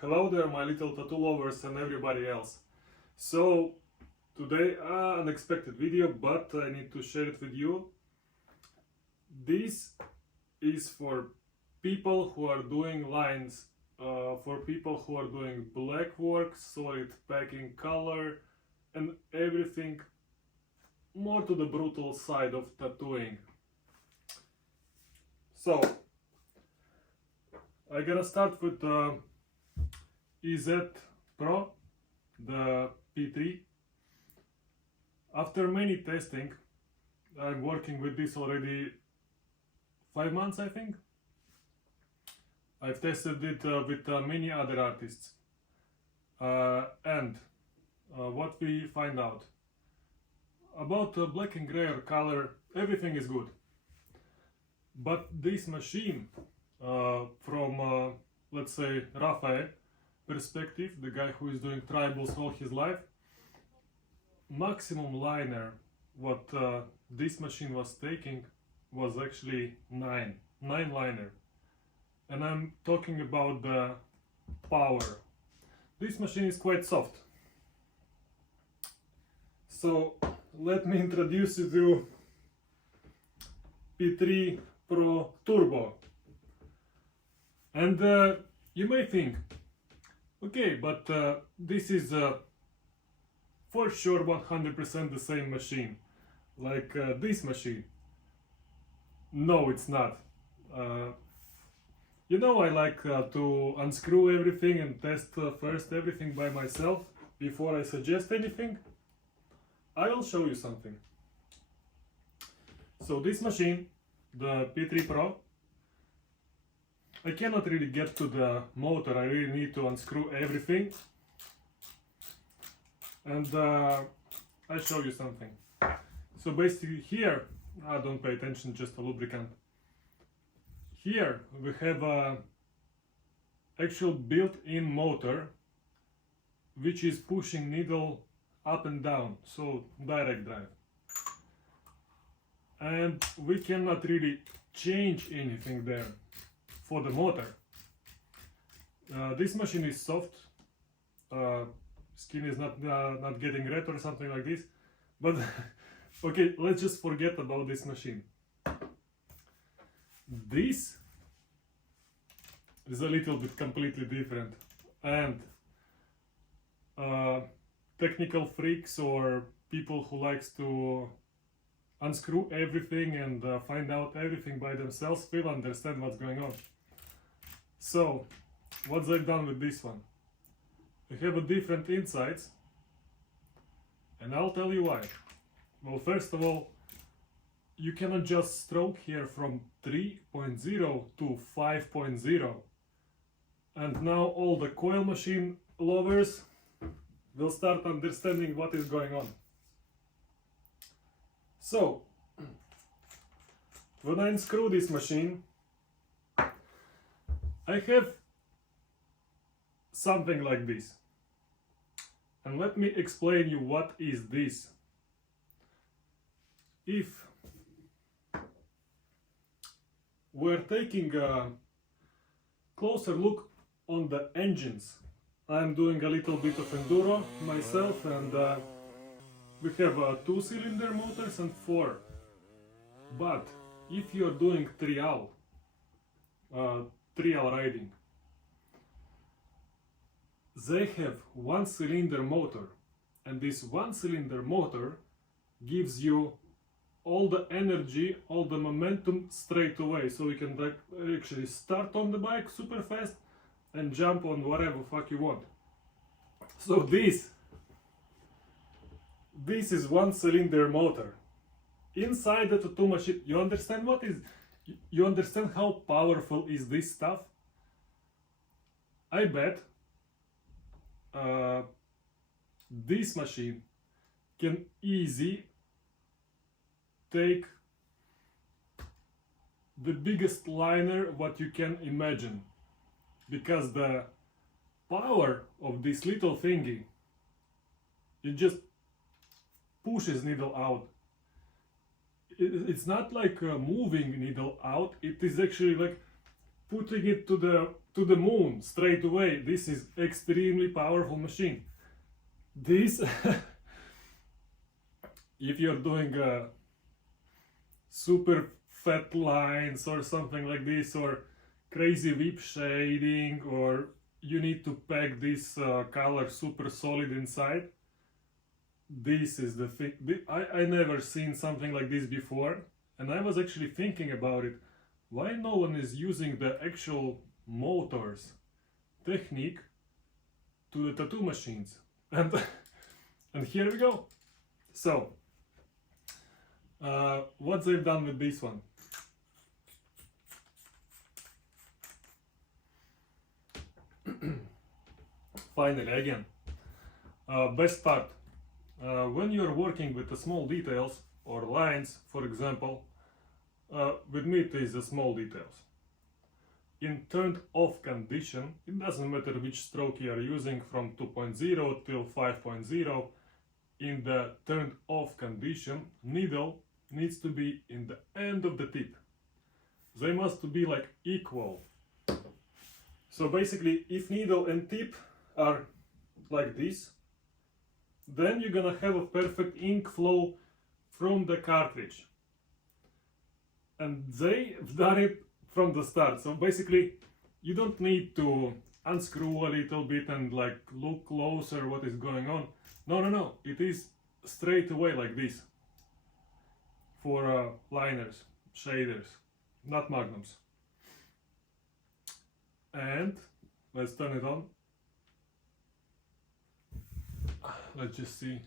Hello there, my little tattoo lovers and everybody else. So today unexpected video, but I need to share it with you. This is for people who are doing lines, for people who are doing black work, solid packing, color and everything more to the brutal side of tattooing. So I gotta start with the EZ Pro, the P3. After many testing, I'm working with this already 5 months, I think. I've tested it with many other artists, and what we find out about black and gray or color, everything is good. But this machine, from let's say Raphael perspective, the guy who is doing tribals all his life, maximum liner what this machine was taking was actually 9 liner, and I'm talking about the power. This machine is quite soft, so let me introduce you to P3 Pro Turbo. And you may think, okay, but this is for sure 100% the same machine like this machine. No, it's not. You know, I like to unscrew everything and test first everything by myself before I suggest anything. I will show you something. So this machine, the P3 Pro, I cannot really get to the motor. I really need to unscrew everything. And I'll show you something. So basically here, don't pay attention, just a lubricant. Here we have a actual built-in motor which is pushing needle up and down, so direct drive. And we cannot really change anything there for the motor. This machine is soft, skin is not getting red or something like this, but okay, let's just forget about this machine. This is a little bit completely different, and technical freaks or people who likes to unscrew everything and find out everything by themselves will understand what's going on. So, what I've done with this one? I have a different insides, and I'll tell you why. Well, first of all, you can adjust stroke here from 3.0 to 5.0, and now all the coil machine lovers will start understanding what is going on. So, when I unscrew this machine, I have something like this. And let me explain you what is this. If we're taking a closer look on the engines, I'm doing a little bit of enduro myself, and we have 2-cylinder motors and 4. But if you're doing trial riding, they have 1-cylinder motor, and this 1-cylinder motor gives you all the energy, all the momentum straight away, so you can actually start on the bike super fast and jump on whatever fuck you want. So this is 1-cylinder motor inside the tattoo machine. You understand what is? You understand how powerful is this stuff? I bet this machine can easily take the biggest liner what you can imagine, because the power of this little thingy, it just pushes needle out. It's not like moving needle out, it is actually like putting it to the to the moon straight away. This is extremely powerful machine. This, if you're doing super fat lines or something like this, or crazy whip shading, or you need to pack this color super solid inside, this is the thing. I never seen something like this before, and I was actually thinking about it. Why no one is using the actual motors technique to the tattoo machines? And here we go. So what they've done with this one. Finally, again, best part. When you're working with the small details or lines, for example, with me it is the small details. In turned off condition, it doesn't matter which stroke you are using, from 2.0 till 5.0, in the turned off condition, needle needs to be in the end of the tip. They must be like equal. So basically, if needle and tip are like this, then you're gonna have a perfect ink flow from the cartridge. And they've done it from the start. So basically, you don't need to unscrew a little bit and like look closer what is going on. No. It is straight away like this for liners, shaders, not magnums. And let's turn it on. Let's just see.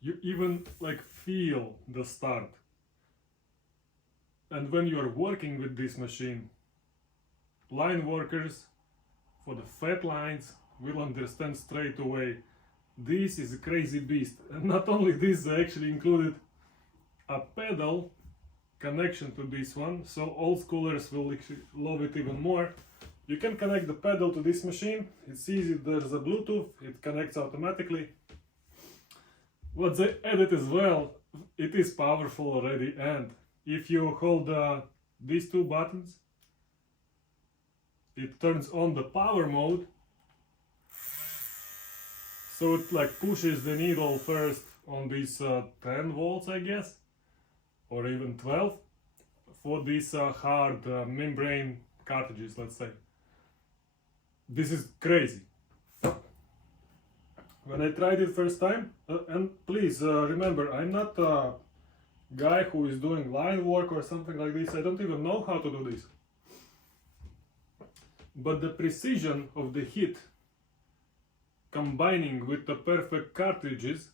You even like feel the start. And when you are working with this machine, line workers for the fat lines will understand straight away. This is a crazy beast. And not only this, they actually included a pedal connection to this one, so old schoolers will love it even more. You can connect the pedal to this machine. It's easy, there's a Bluetooth, it connects automatically. What they added as well, it is powerful already, and if you hold these two buttons, it turns on the power mode. So it like pushes the needle first on these 10 volts, I guess, or even 12 for these hard membrane cartridges, let's say. This is crazy. When I tried it first time, and please remember, I'm not a guy who is doing line work or something like this. I don't even know how to do this. But the precision of the hit, combining with the perfect cartridges,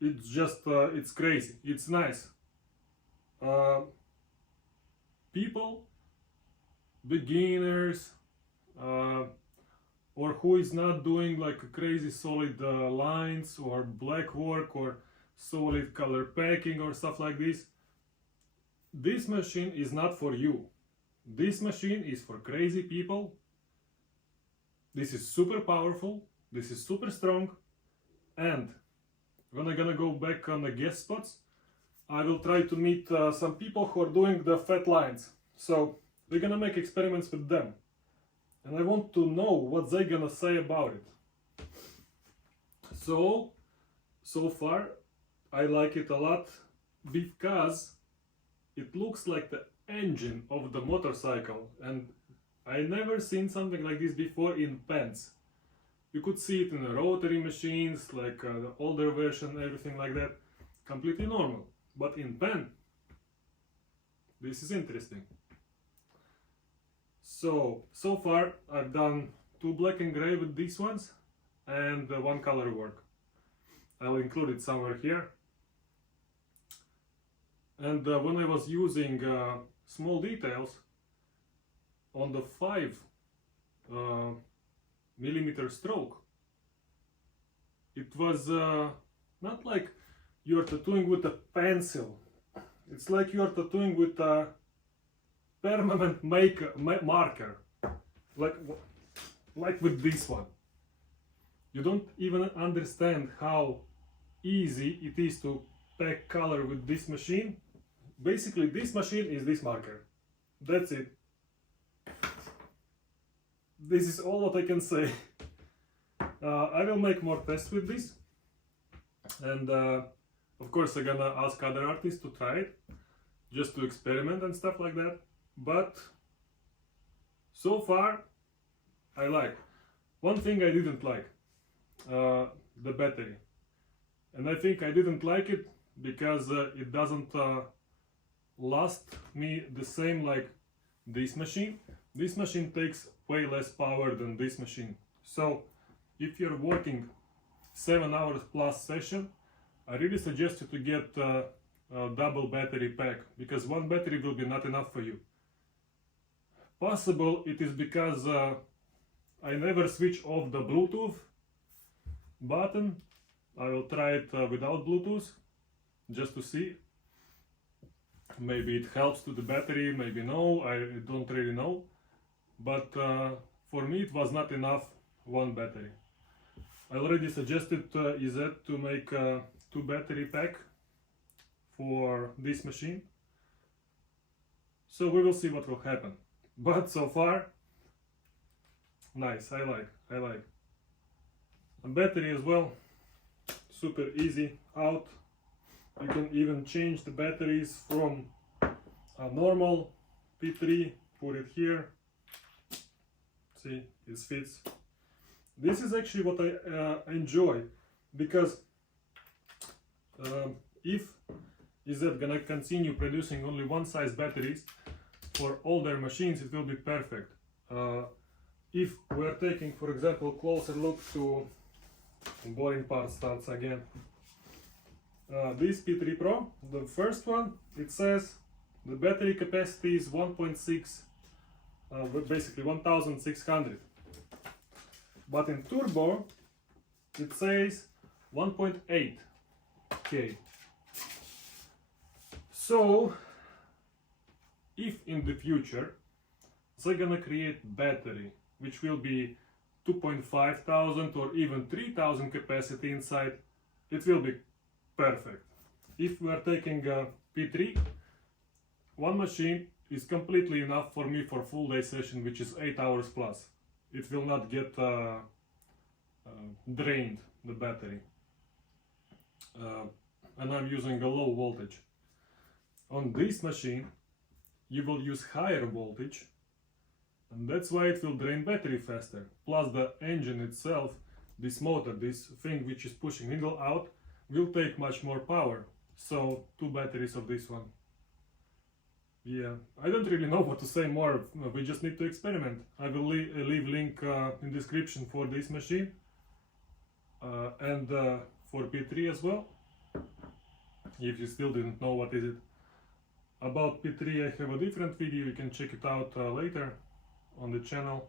it's just, it's crazy. It's nice. People, beginners, or who is not doing like a crazy solid lines or black work or solid color packing or stuff like this machine is not for you. This machine is for crazy people. This is super powerful, this is super strong, and when I'm gonna go back on the guest spots, I will try to meet some people who are doing the fat lines. So we're gonna make experiments with them. And I want to know what they're gonna say about it. So far, I like it a lot because it looks like the engine of the motorcycle, and I never seen something like this before in pens. You could see it in the rotary machines, like the older version, everything like that, completely normal. But in pen, this is interesting. So far I've done 2 black and gray with these ones and 1 color work. I'll include it somewhere here. And when I was using small details on the 5 millimeter stroke, it was not like you're tattooing with a pencil. It's like you're tattooing with a permanent marker, like with this one. You don't even understand how easy it is to pack color with this machine. basically this machine is this marker. That's it. This is all what I can say. I will make more tests with this, and of course I'm gonna ask other artists to try it, just to experiment and stuff like that. But so far I like. One thing I didn't like, the battery, and I think I didn't like it because it doesn't last me the same like this machine. This machine takes way less power than this machine. So if you're working 7 hours plus session, I really suggest you to get a double battery pack, because one battery will be not enough for you. Possible it is because I never switch off the Bluetooth button. I will try it without Bluetooth just to see. Maybe it helps to the battery, maybe no, I don't really know. But for me it was not enough one battery. I already suggested Izet to make a 2 battery pack for this machine. So we will see what will happen. But so far, nice, I like. And battery as well, super easy out. You can even change the batteries from a normal P3, put it here. See, it fits. This is actually what I enjoy, because if Izet gonna continue producing only one size batteries for all their machines, it will be perfect. If we're taking, for example, closer look to boring part starts again. This P3 Pro, the first one, it says the battery capacity is 1.6, basically 1600. But in Turbo, it says 1.8K. So, if in the future they're gonna create battery which will be 2,500 or even 3,000 capacity inside, it will be perfect. If we are taking a P3, one machine is completely enough for me for full day session, which is 8 hours plus. It will not get drained, the battery. And I'm using a low voltage. On this machine you will use higher voltage, and that's why it will drain battery faster. Plus the engine itself, this motor, this thing which is pushing needle out, will take much more power. So 2 batteries of this one. Yeah, I don't really know what to say more. We just need to experiment. I will leave link in description for this machine and for P3 as well, if you still didn't know what is it. About P3 I have a different video, you can check it out later on the channel.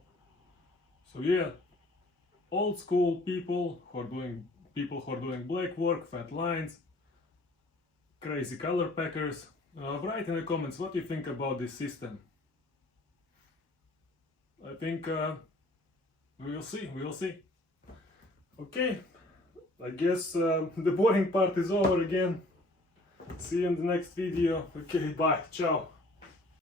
So yeah, old school people who are doing black work, fat lines, crazy color packers, write in the comments what you think about this system. I think we will see. Okay, I guess the boring part is over again. See you in the next video. Okay, bye, ciao.